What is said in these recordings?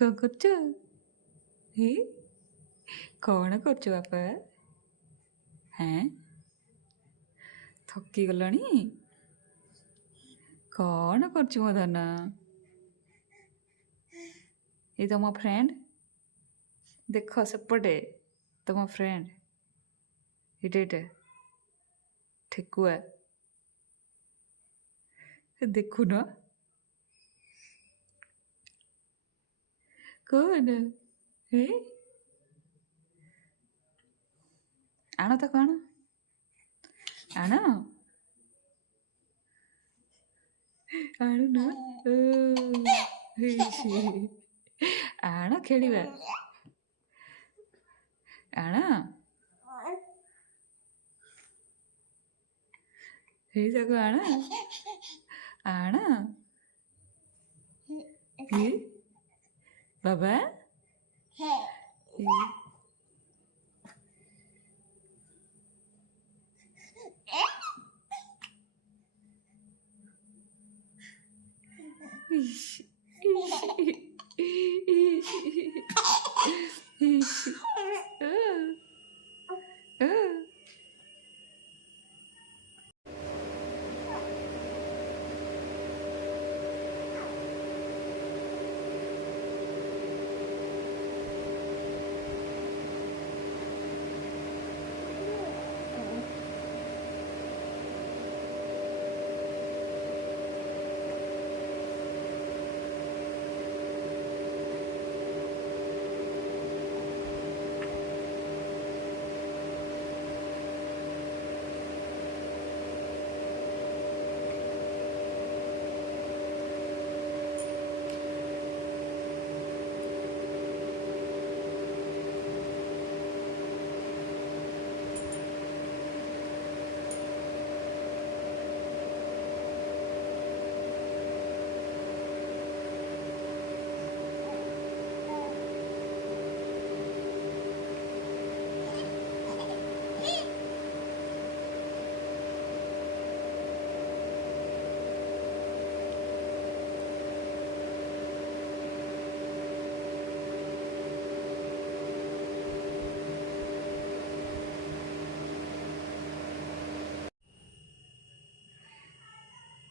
କ'ଣ କରୁଛ? ହେ କ'ଣ କରୁଛ ବାପା? ହେଁ ଥକିଗଲଣି? କ'ଣ କରୁଛୁ ମୋ ଧନ? ଏ ତମ ଫ୍ରେଣ୍ଡ ଦେଖ ସେପଟେ ତମ ଫ୍ରେଣ୍ଡ ଏଇଟା ଠେକୁଆ ଦେଖୁନ କ'ଣ ହେ ଆଣ ତାକୁ ଆଣ ଆଣ ଆଣୁନ ଆଣ ଖେଳିବା ଆଣ ହେଇ ତାକୁ ଆଣ ଆଣ ହେ ବାବା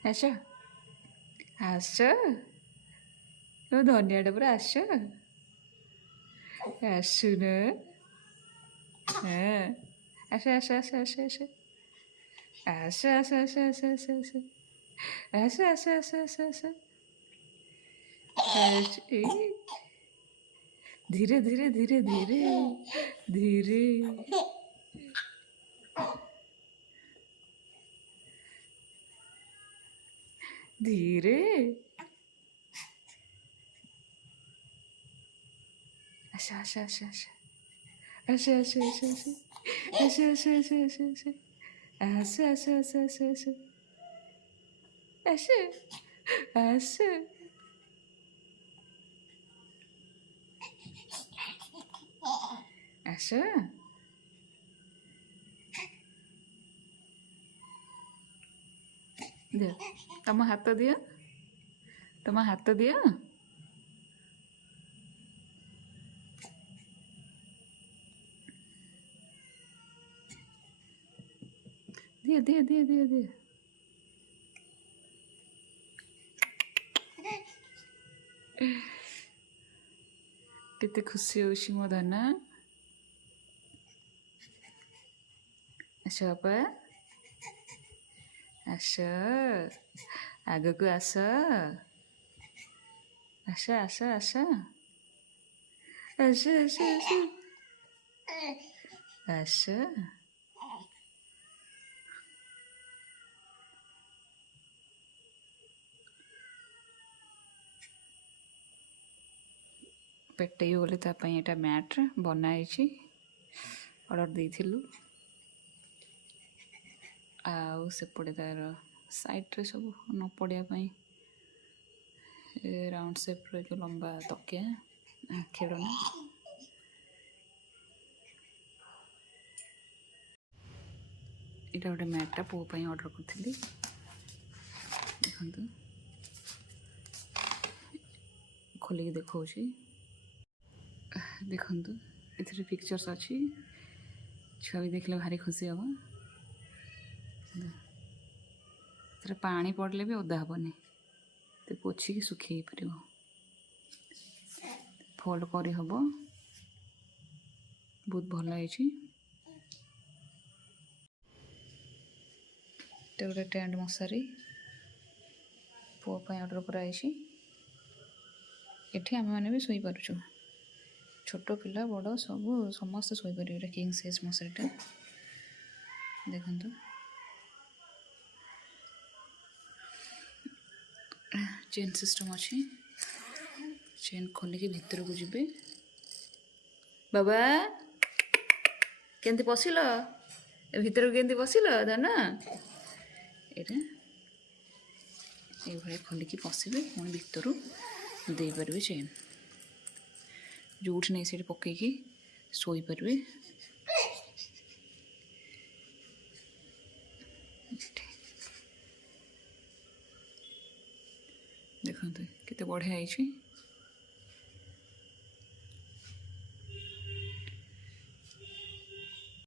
ଆସ ଆସ ତମ ଧନିଆଟା ପୁରା ଆସ ଆସୁନ ହଁ ଆସ ଆସ ଆସ ଆସ ଆସ ଆସ ଆସ ଆସ ଆସ ଆସ ଆସ ଆସ ଆସ ଆସ ଆସ ଆସ ଧୀରେ ଧୀରେ ଧୀରେ ଧୀରେ ଧୀରେ ଧୀରେ আস আস আস আস আস আস আস আস আস আস আস আস আস আস আস আস আস আস আস ଦିଅ ତମ ହାତ ଦିଅ ତମ ହାତ ଦିଅ ଦିଅ ଦିଅ ଦିଅ ଦିଅ ଦିଅ କେତେ ଖୁସି ହେଉଛି ମୋ ଧନ ଆସ ବାପା ଆସ ଆଗକୁ ଆସ ଆସ ଆସ ଆସ ଆସ ଆସ ଆସ ଆସ ପେଟେଇ ବୋଲି ତା ପାଇଁ ଏଇଟା ମ୍ୟାଟ୍ ବନା ହେଇଛି ଅର୍ଡ଼ର ଦେଇଥିଲୁ ଆଉ ସେପଟେ ତାର ସାଇଡ଼୍ରେ ସବୁ ନ ପଡ଼ିବା ପାଇଁ ରାଉଣ୍ଡ ସେପ୍ର ଯେଉଁ ଲମ୍ବା ତକିଆ ଖେଳନା ଏଇଟା ଗୋଟେ ମ୍ୟାଟ୍ଟା ପୁଅ ପାଇଁ ଅର୍ଡ଼ର କରିଥିଲି ଦେଖନ୍ତୁ ଖୋଲିକି ଦେଖାଉଛି देखु ये पिक्चर्स अच्छी छुआ भी देखले भारी खुशी हम पानी पड़े भी ओदा हेनी तो पोछिकी सुखी पार फोल्ड कर हम बहुत भल है गोटे टेंट मशारी पुओं ऑर्डर कराई आम मैंने भी शोई पार्छु छोट पिला बड़ सब समस्त शोपर किंग साइज मशारीटा देखु चेन सिस्टम अच्छी चेन खोलिकी भितर को जीवे बाबा केमती पशिल भितर को केमती पशिल धना ये खोलिकी पशिबे पुणी भितर दे पारे चेन जो नहीं से पकईकी शोपर देखते केते बढ़िया है।